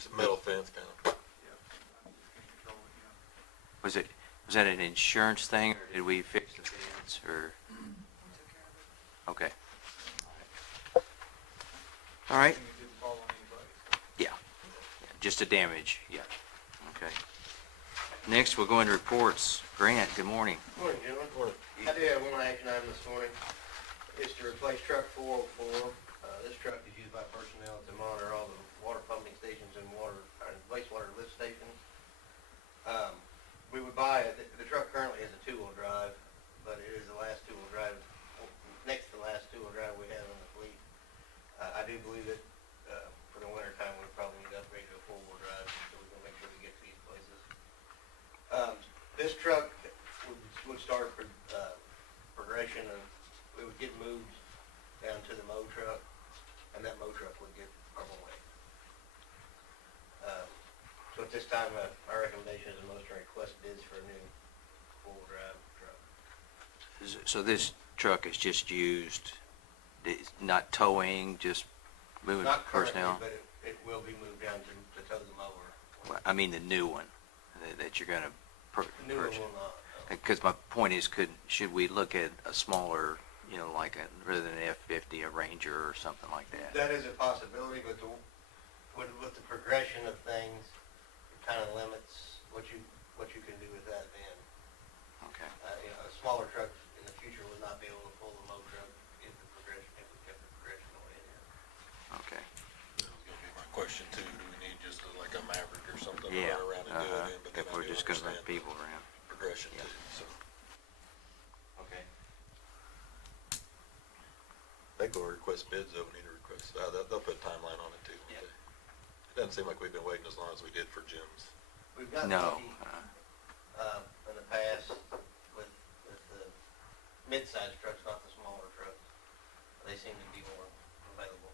It's a metal fence kind of. Was that an insurance thing, or did we fix the fence, or? Okay. All right. Yeah. Just a damage, yeah. Okay. Next, we'll go into reports. Grant, good morning. Morning, gentlemen. Morning. I do have one action item this morning. It's to replace truck 404. This truck is used by personnel to monitor all the water pumping stations and wastewater lift stations. We would buy it. The truck currently has a two-wheel drive, but it is the last two-wheel drive, next to the last two-wheel drive we have in the fleet. I do believe that for the winter time we'll probably need to upgrade to a four-wheel drive so we can make sure we get to these places. This truck would start progression, and we would get moved down to the mow truck, and that mow truck would get our away. So at this time, our recommendation is a motion to request bids for a new four-wheel drive truck. So this truck is just used, it's not towing, just moving Not currently, personnel? but it will be moved down to tow the mower. Well, I mean the new one that you're going to The new one purchase. will not. No. Because my point is, should we look at a smaller, like rather than an F-50, a Ranger or something like that? That is a possibility, but with the progression of things, it kind of limits what you can do with that then. Okay. A smaller truck in the future would not be able to pull the mow truck if we kept the progression the way it is. Okay. That was gonna be my question too. Do we need just like a Maverick or something to Yeah. run around and do it in? But then If I we're do just going to run understand people around. progression Yeah. too, so. Okay. I think we'll request bids though. We need to request, they'll put a timeline on it too. won't Yeah. they? It doesn't seem like we've been waiting as long as we did for gyms. We've got No. lucky in the past with the mid-sized trucks, not the smaller trucks. They seem to be more available.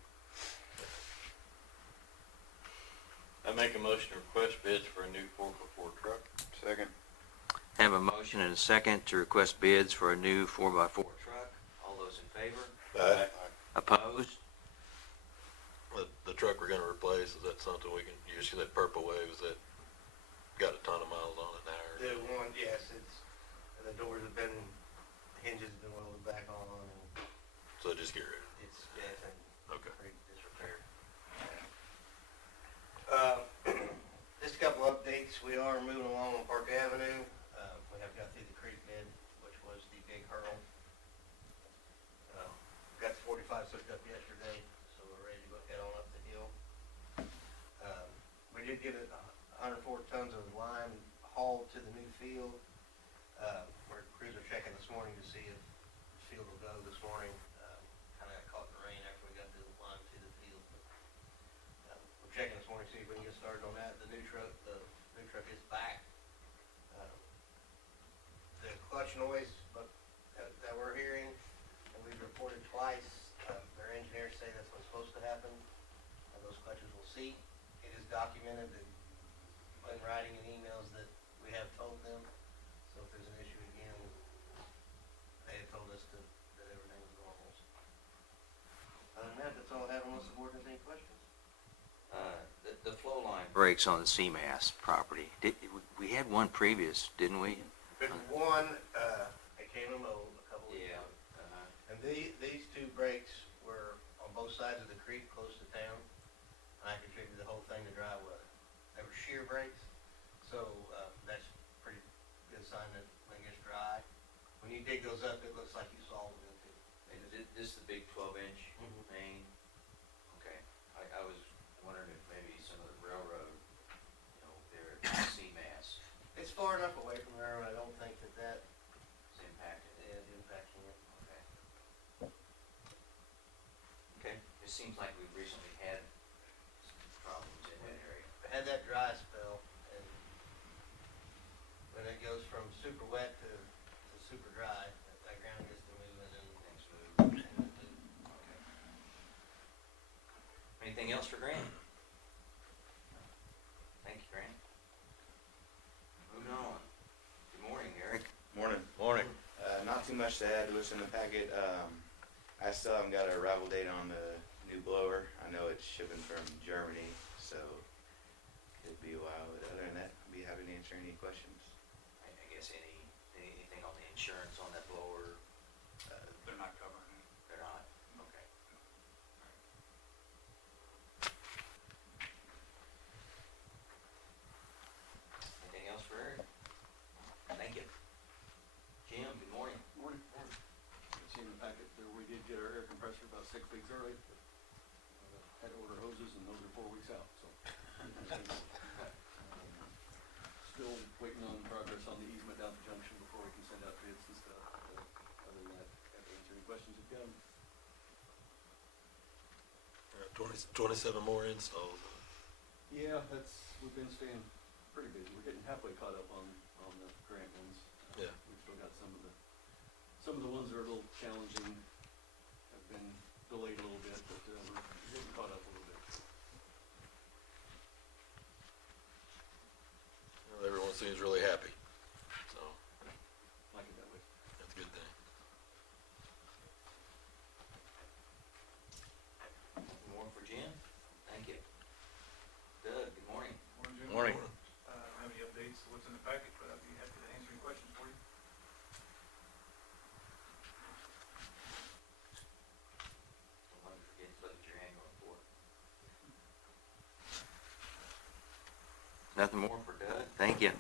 I make a motion to request bids for a new 4x4 truck. Second. Have a motion and a second to request bids for a new 4x4 truck. All those in favor? Opposed? The truck we're gonna replace, is that something we can use? That Purple Wave, is that got a ton of miles on it now? Or? The one, yes, the doors have been, hinges have been welded back on, and So just get rid of it's in Okay. pretty disrepair. Just a couple updates. We are moving along on Park Avenue. We have got through the creek bid, which was the big hurdle. Got the 45 hooked up yesterday, so we're ready to go head on up the hill. We did get 104 tons of lime hauled to the new field. Our crews are checking this morning to see if the field will go this morning. Kind of got caught in the rain after we got the lime to the field. But, we're checking this morning to see if we can get started on that. The new truck is back. The clutch noise that we're hearing, and we've reported twice, their engineers say that's what's supposed to happen. Those clutches will seat. It is documented in writing and emails that we have told them. So if there's an issue again, they have told us that everything is normal. Other than that, that's all I have unless the board has any questions. The flow line breaks on the CMAS property. We had one previous, didn't we? Been one, it came to mow a couple of weeks ago. And these two breaks were on both sides of the creek close to town. And I contributed the whole thing to dry weather. They were shear breaks, so that's a pretty good sign that when it gets dry. When you dig those up, it looks like you saw them into. This is the big 12-inch Mhm. main? Okay. I was wondering if maybe some of the railroad, there at CMAS It's far enough away from there, I don't think that is impacted. is impacting it. Okay. Okay. It seems like we've recently had some problems in that area. I had that dry spell, and when it goes from super wet to super dry, that ground gets to moving and Things move. Okay. Anything else for Grant? Thank you, Grant. Moving on. Good morning, Eric. Morning. Morning. Not too much to add to what's in the packet. I still haven't got a arrival date on the new blower. I know it's shipping from Germany, so It'd be a while, but other than that, I'd be happy to answer any questions. I guess anything on the insurance on that blower, They're not covering it. they're not? Okay. Anything else for Eric? Thank you. Jim, good morning. Morning. See in the packet there, we did get our air compressor about 6 weeks early. Had to order hoses and those are 4 weeks out, so. Still waiting on progress on the easement down the junction before we can send out bids and stuff. Other than that, happy to answer any questions if you have them. 27 more installs. Yeah, we've been staying pretty busy. We're getting halfway caught up on the grant ones. Yeah. We've still got some of the ones that are a little challenging, have been delayed a little bit, but we're getting caught up a little bit. Well, everyone seems really happy, so Like it that way. that's a good thing. More for Jim? Thank you. Doug, good morning. Morning. I don't have any updates to what's in the packet, but I'd be happy to answer any questions for you. Don't want to forget to look at your annual report. Nothing more for Doug? Thank you.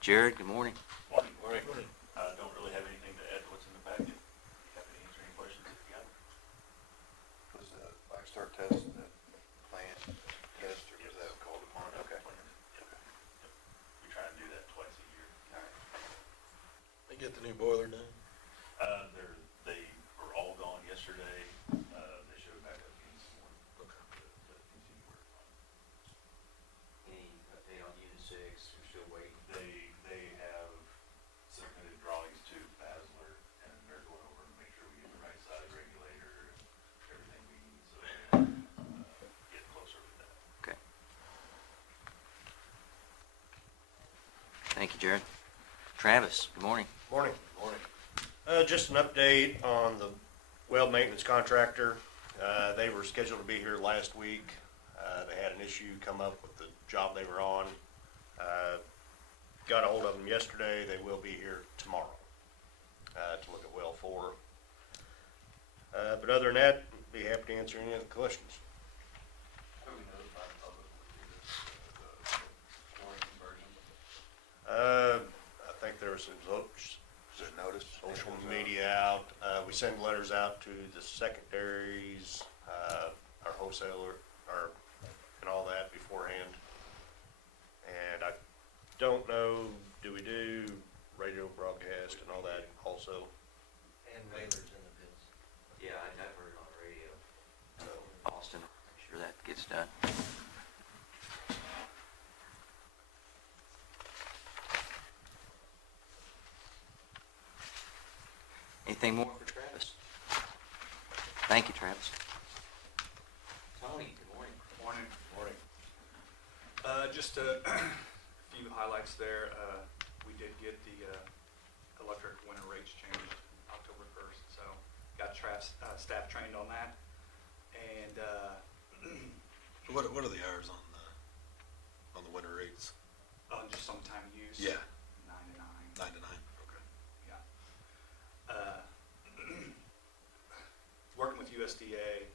Jared, good morning. Morning. Morning. Don't really have anything to add to what's in the packet. Happy to answer any questions if you got them. Was the fire start test, the plan test, or was that called upon? Okay. We try and do that twice a year. They get the new boiler done? They were all gone yesterday. They showed back up again this morning. Okay. To continue working on it. Any update on Unit 6? We're still waiting. They have submitted drawings to Basler, and they're going over and make sure we get the right size regulator and everything we need, so we can, get closer with that. Okay. Thank you, Jared. Travis, good morning. Morning. Morning. Just an update on the well maintenance contractor. They were scheduled to be here last week. They had an issue come up with the job they were on. Got a hold of them yesterday. They will be here tomorrow to look at well 4. But other than that, be happy to answer any other questions. How do we notify the public when we do the flooring conversion? I think there was some Is it notice? social media out. We send letters out to the secondaries, our wholesaler, and all that beforehand. And I don't know, do we do radio broadcast and all that also? And waivers in the bills. Yeah, I've heard it on the radio. So, Austin, I'm sure that gets done. Anything more for Travis? Thank you, Travis. Tony, good morning. Morning. Morning. Just a few highlights there. We did get the electric winter rates changed October 1st, so got staff trained on that. And What are the hours on the winter rates? just some time of use. Yeah. 9 to 9. 9 to 9, okay. Yeah. Working with USDA,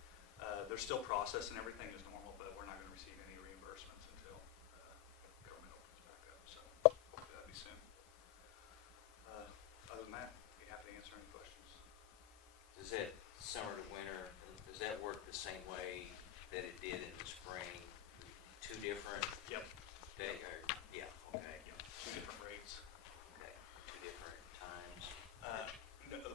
they're still processing everything as normal, but we're not going to receive any reimbursements until government opens back up. So hopefully that'll be soon. Other than that, be happy to answer any questions. Does that summer to winter, does that work the same way that it did in the spring? Two different Yep. yeah, okay, Yep. 2 different rates. okay, 2 different times.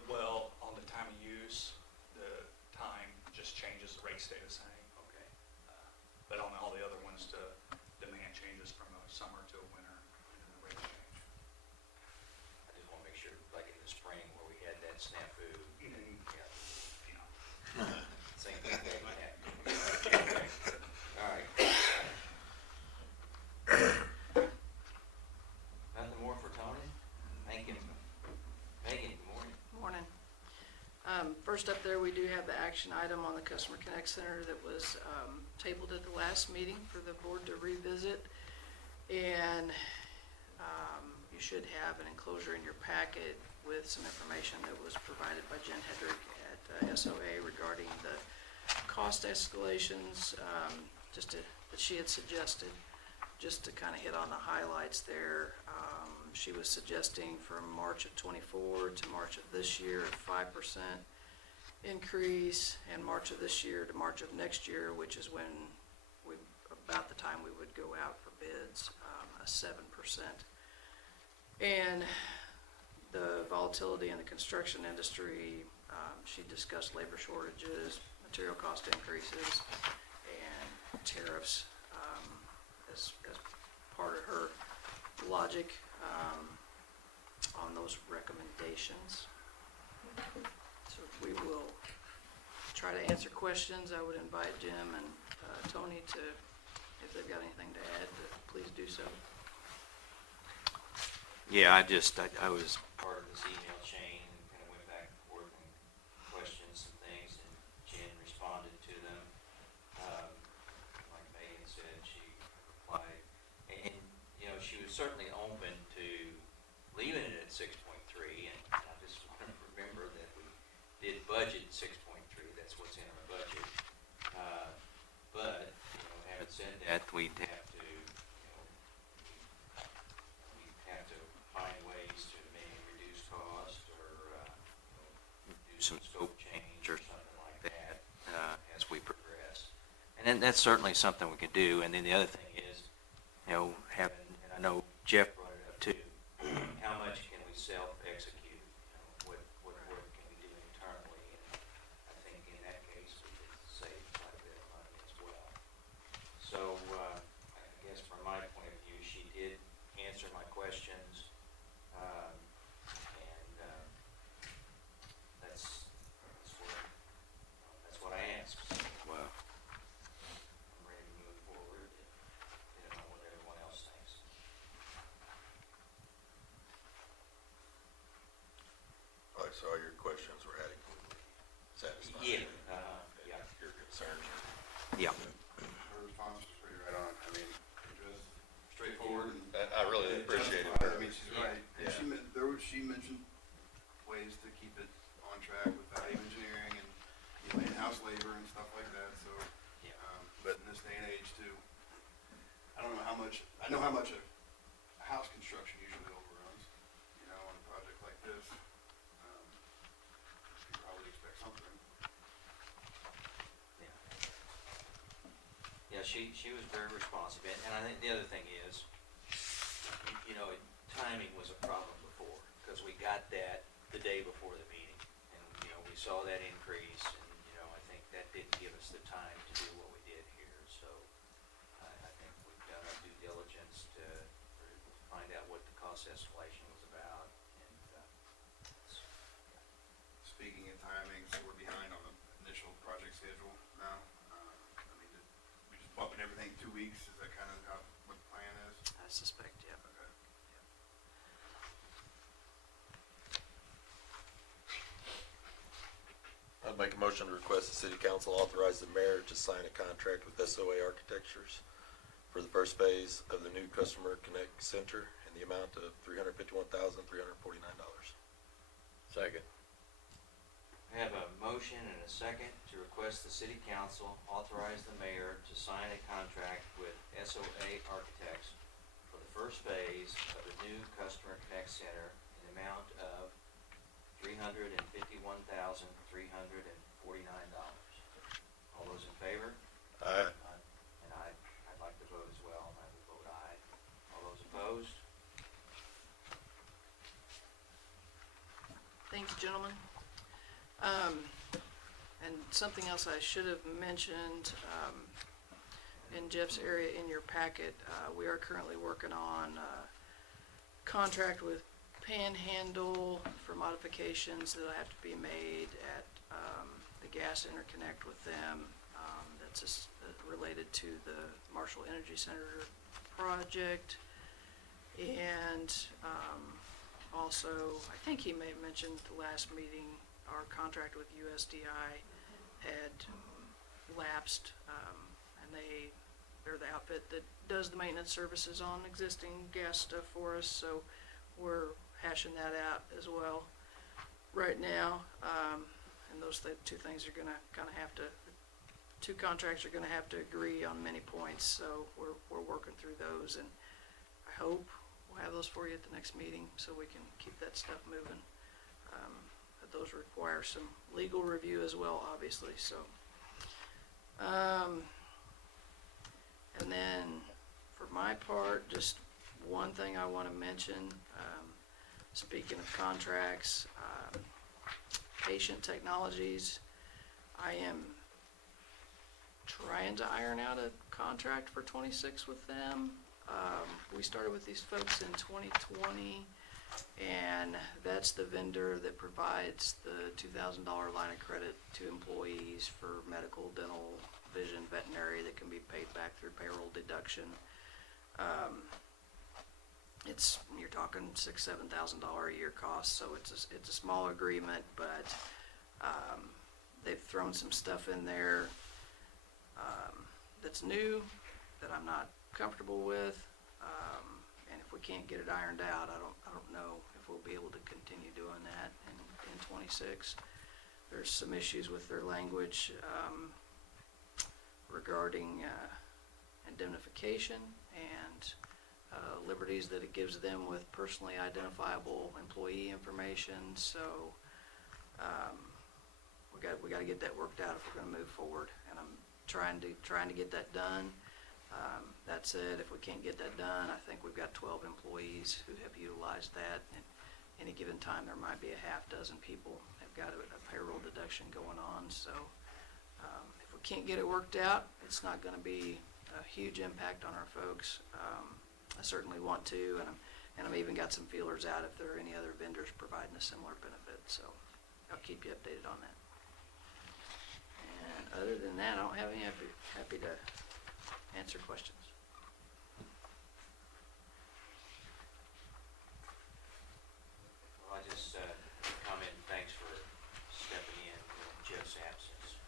Well, on the time of use, the time just changes, the rates stay the same. Okay. But on all the other ones, the demand changes from a summer to a winter, and then the rates change. I just want to make sure, like in the spring where we had that snafu, Mhm. yeah, You know, same thing. Okay. All right. Nothing more for Tony? Thank you. Megan, good morning. Morning. First up there, we do have the action item on the Customer Connect Center that was tabled at the last meeting for the board to revisit. And you should have an enclosure in your packet with some information that was provided by Jen Hedrick at SOA regarding the cost escalations, that she had suggested. Just to kind of hit on the highlights there, she was suggesting from March of '24 to March of this year, a 5% increase, and March of this year to March of next year, which is when about the time we would go out for bids, a 7%. And the volatility in the construction industry, she discussed labor shortages, material cost increases, and tariffs as part of her logic on those recommendations. So we will try to answer questions. I would invite Jim and Tony to, if they've got anything to add, to please do so. Yeah, I was part of this email chain, and kind of went back and forth and questioned some things, and Jen responded to them. Like Megan said, she replied, and, you know, she was certainly open to leaving it at 6.3, and I just want to remember that we did budget 6.3, that's what's in our budget. But, you know, having said that, we'd have to, find ways to maybe reduce cost or do some scope change or something like that as we progress. And then that's certainly something we could do. And then the other thing is, you know, having, and I know Jeff brought it up too, how much can we self-execute? You know, what work can we do internally? And I think in that case we could save quite a bit of money as well. So I guess from my point of view, she did answer my questions. That's what I asked. So, I'm ready to move forward, depending on what everyone else thinks. All right, so all your questions were adequately satisfied? Yeah, yeah. Your concerns? Yeah. Her response was pretty right on. I mean, it was straightforward and. I really appreciate it. I mean, she's right. And Yeah. she mentioned ways to keep it on track with value engineering and, you know, in-house labor and stuff like that, so. Yeah. But in this day and age too, I don't know how much, I know how much a house construction usually overruns, you know, on a project like this. You probably expect something. Yeah. Yeah, she was very responsive, and I think the other thing is, you know, timing was a problem before, because we got that the day before the meeting, and, you know, we saw that increase, and, you know, I think that didn't give us the time to do what we did here, so I think we've done our due diligence to find out what the cost escalation was about, and, Speaking of timing, so we're behind on the initial project schedule now. I mean, we just bumping everything 2 weeks, is that kind of what the plan is? I suspect, yeah. Okay. I'd make a motion to request the city council authorize the mayor to sign a contract with SOA Architectures for the first phase of the new Customer Connect Center in the amount of $351,349. Second. We have a motion and a second to request the city council authorize the mayor to sign a contract with SOA Architects for the first phase of the new Customer Connect Center in the amount of $351,349. All those in favor? Aye. And I'd like to vote as well, and I would vote aye. All those opposed? Thank you, gentlemen. And something else I should have mentioned, in Jeff's area in your packet, we are currently working on a contract with Panhandle for modifications that have to be made at the gas interconnect with them. That's just related to the Marshall Energy Center project. And also, I think he may have mentioned at the last meeting, our contract with USDI had lapsed, and they they're the outfit that does the maintenance services on existing gas stuff for us, so we're hashing that out as well right now. And those two things are gonna kinda have to, two contracts are gonna have to agree on many points, so we're working through those, and I hope we'll have those for you at the next meeting, so we can keep that stuff moving. But those require some legal review as well, obviously, so. And then, for my part, just one thing I wanna mention, speaking of contracts, Patient Technologies, I am trying to iron out a contract for 26 with them. We started with these folks in 2020, and that's the vendor that provides the $2,000 line of credit to employees for medical, dental, vision, veterinary that can be paid back through payroll deduction. You're talking $6,000-7,000 a year cost, so it's a small agreement, but they've thrown some stuff in there that's new that I'm not comfortable with, and if we can't get it ironed out, I don't know if we'll be able to continue doing that in 26. There's some issues with their language regarding indemnification and liberties that it gives them with personally identifiable employee information, so we got to get that worked out if we're going to move forward, and I'm trying to get that done. That said, if we can't get that done, I think we've got 12 employees who have utilized that. At any given time, there might be a half dozen people that have got a payroll deduction going on, so if we can't get it worked out, it's not going to be a huge impact on our folks. I certainly want to, and I've even got some feelers out if there are any other vendors providing a similar benefit, so I'll keep you updated on that. And other than that, I don't have any. Happy to answer questions. Well, I just comment and thanks for stepping in Jeff's absence.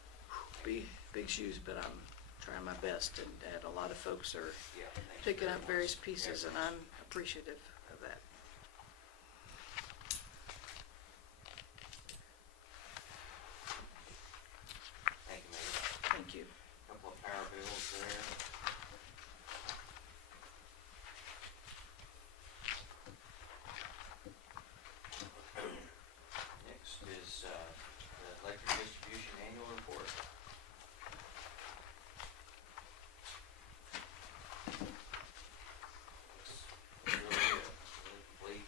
Big shoes, but I'm trying my best, and a lot of folks are Yeah, thanks picking very up much. various pieces, and I'm appreciative of that. Thank you, Mayor. Thank you. Couple of power bills there. Next is the electric distribution annual report. It's really good, really complete.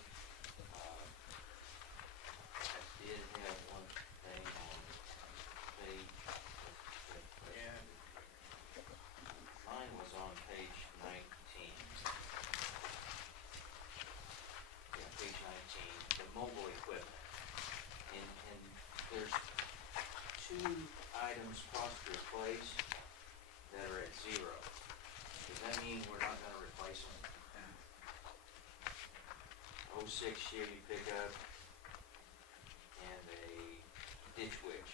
I did have one thing on page, mine was on page 19. Yeah, page 19, the mobile equipment. And there's two items cost to replace that are at zero. Does that mean we're not gonna replace them? 06 Chevy pickup and a ditch witch.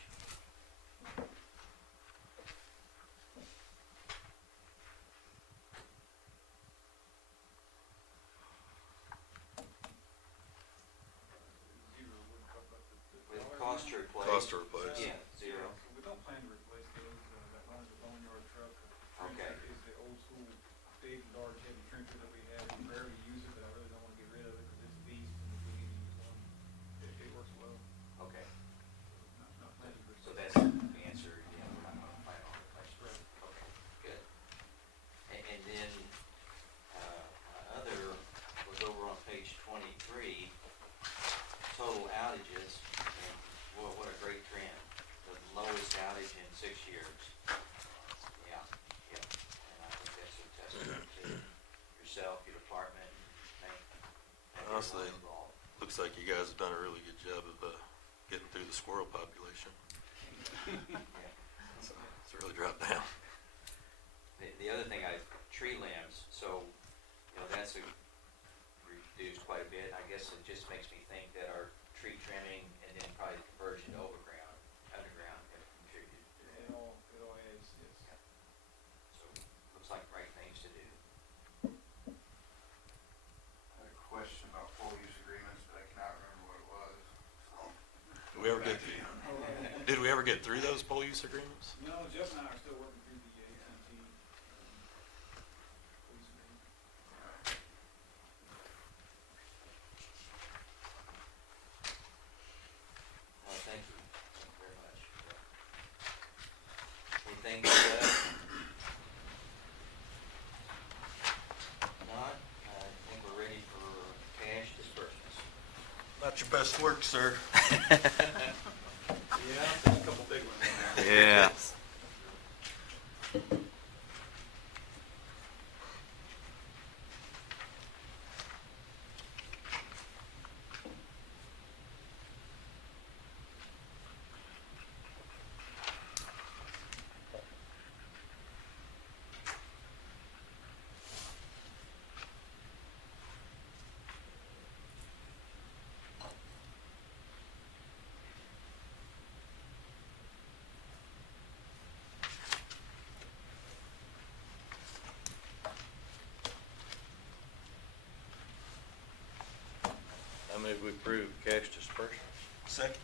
With cost to replace. Cost to replace. Yeah, zero. We don't plan to replace those, that one is a boneyard truck. Okay. Is the old school, big, large, heavy trencher that we have, we rarely use it, but I really don't wanna get rid of it, cause it's a beast, and if we need to use one, it works well. Okay, Not planning to so replace. that's the answer, yeah, we're not gonna plan on replacing it. Okay, good. And then, other was over on page 23, total outages, and what a great trend. The lowest outage in 6 years. Yeah, yeah, and I think that's a testament to yourself, your department, and everyone Honestly, involved. Looks like you guys have done a really good job of getting through the squirrel population. Yeah. It's really dropped down. The other thing, tree limbs, so, that's reduced quite a bit. I guess it just makes me think that our tree trimming and then probably the conversion to underground have contributed to that. It all adds, yes. So, looks like right use agreements? No, Jeff and I are still working through the AT&T, police agreement. Thank you. Thank you very much. Anything, not? I think we're ready for cash disbursements. Not your best work, sir. Yeah, there's a couple big ones in there. Yeah. I move we approve cash disbursement. Second.